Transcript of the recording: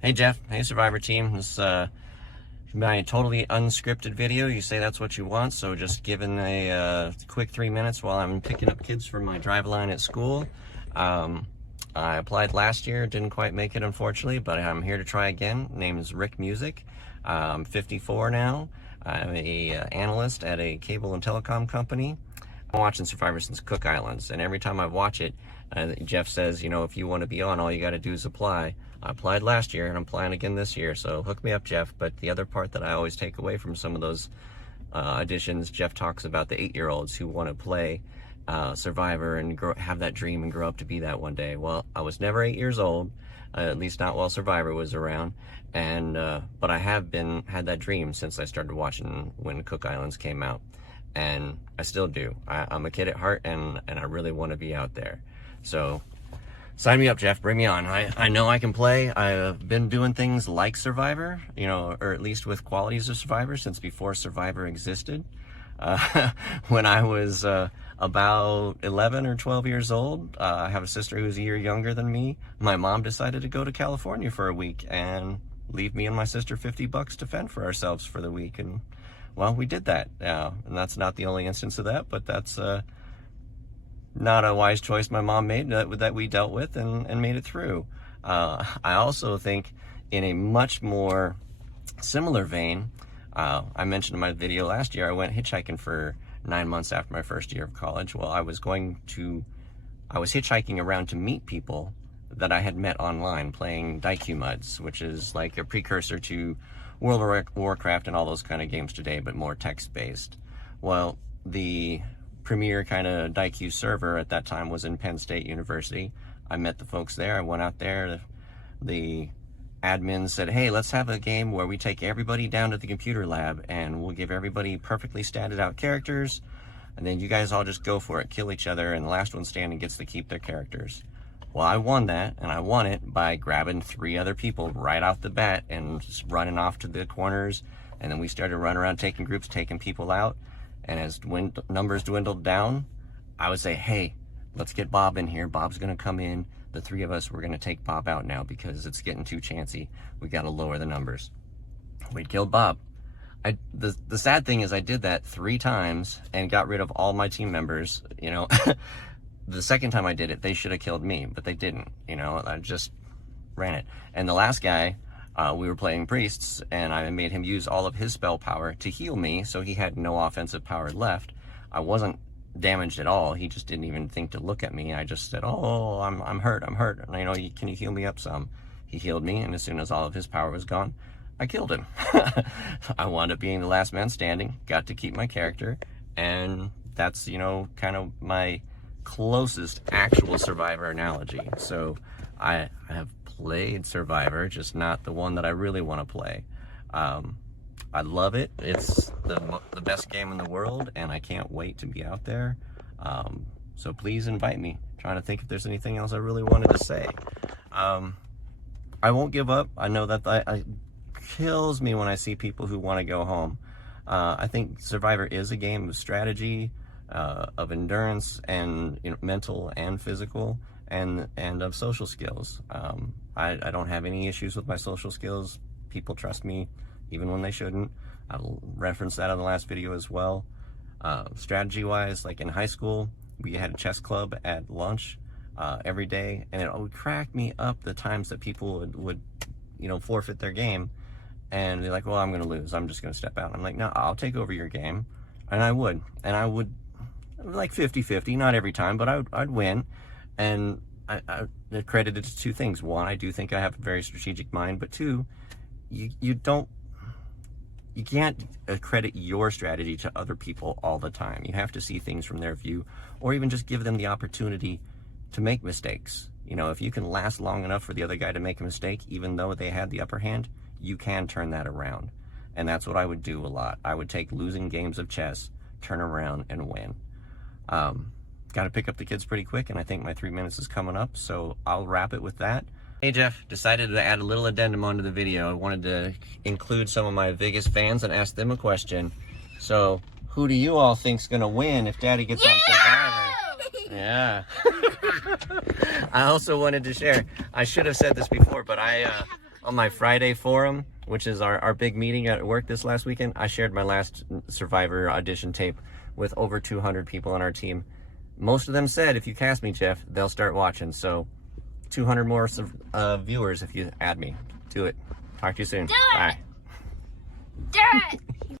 Hey Jeff, hey Survivor team. This my totally unscripted video. You say that's what you want, so just given a quick 3 minutes while I'm picking up kids from my drive line at school. I applied last year, didn't quite make it unfortunately, but I'm here to try again. Name is Rick Music. I'm 54 now. I'm a analyst at a cable and telecom company. I'm watching Survivor since Cook Islands, and every time I watch it, Jeff says, you know, if you want to be on, all you got to do is apply. I applied last year, and I'm applying again this year, so hook me up, Jeff. But the other part that I always take away from some of those auditions, Jeff talks about the 8-year-olds who want to play Survivor and have that dream and grow up to be that one day. Well, I was never 8 years old, at least not while Survivor was around, and but I have had that dream since I started watching when Cook Islands came out. And I still do. I'm a kid at heart, and I really want to be out there. So sign me up, Jeff. Bring me on. I know I can play. I've been doing things like Survivor, you know, or at least with qualities of Survivor since before Survivor existed. When I was about 11 or 12 years old, I have a sister who's a year younger than me. My mom decided to go to California for a week and leave me and my sister $50 to fend for ourselves for the week. And well, we did that, and that's not the only instance of that, but that's not a wise choice my mom made that we dealt with and made it through. I also think in a much more similar vein, I mentioned in my video last year, I went hitchhiking for 9 months after my first year of college. Well, I was hitchhiking around to meet people that I had met online playing Daiku Muds, which is like a precursor to World of Warcraft and all those kind of games today, but more text-based. Well, the premier kind of Daiku server at that time was in Penn State University. I met the folks there. I went out there. The admin said, hey, let's have a game where we take everybody down to the computer lab and we'll give everybody perfectly standard out characters, and then you guys all just go for it, kill each other, and the last one standing gets to keep their characters. Well, I won that, and I won it by grabbing 3 other people right off the bat and just running off to the corners, and then we started running around taking groups, taking people out, and as numbers dwindled down, I would say, hey, let's get Bob in here. Bob's going to come in. The 3 of us, we're going to take Bob out now because it's getting too chancy. We got to lower the numbers. We'd killed Bob. The sad thing is I did that 3 times and got rid of all my team members, you know. The second time I did it, they should have killed me, but they didn't, you know. I just ran it. And the last guy, we were playing priests, and I made him use all of his spell power to heal me, so he had no offensive power left. I wasn't damaged at all. He just didn't even think to look at me. I just said, oh, I'm hurt. And, you know, can you heal me up some? He healed me, and as soon as all of his power was gone, I killed him. I wound up being the last man standing, got to keep my character, and that's, you know, kind of my closest actual Survivor analogy. So I have played Survivor, just not the one that I really want to play. I love it. It's the best game in the world, and I can't wait to be out there. So please invite me. I'm trying to think if there's anything else I really wanted to say. I won't give up. I know that it kills me when I see people who want to go home. I think Survivor is a game of strategy, of endurance, and, you know, mental and physical, and of social skills. I don't have any issues with my social skills. People trust me even when they shouldn't. I'll reference that in the last video as well. Strategy wise, like in high school, we had a chess club at lunch every day, and it would crack me up the times that people would you know, forfeit their game, and they're like, well, I'm gonna lose, I'm just gonna step out. I'm like, no, I'll take over your game. And I would like 50-50, not every time, but I'd win. And I credited to 2 things. 1, I do think I have a very strategic mind, but 2, you can't credit your strategy to other people all the time. You have to see things from their view, or even just give them the opportunity to make mistakes. You know, if you can last long enough for the other guy to make a mistake, even though they had the upper hand, you can turn that around. And that's what I would do a lot. I would take losing games of chess, turn around and win. Got to pick up the kids pretty quick, and I think my 3 minutes is coming up, so I'll wrap it with that. Hey Jeff, decided to add a little addendum onto the video. I wanted to include some of my biggest fans and ask them a question. So, who do you all think's gonna win if Daddy gets on Survivor? Yeah. I also wanted to share, I should have said this before, but I On my Friday forum, which is our big meeting at work this last weekend, I shared my last Survivor audition tape with over 200 people on our team. Most of them said, if you cast me, Jeff, they'll start watching. So 200 more viewers if you add me. Do it. Talk to you soon. Do it. Bye. Do it.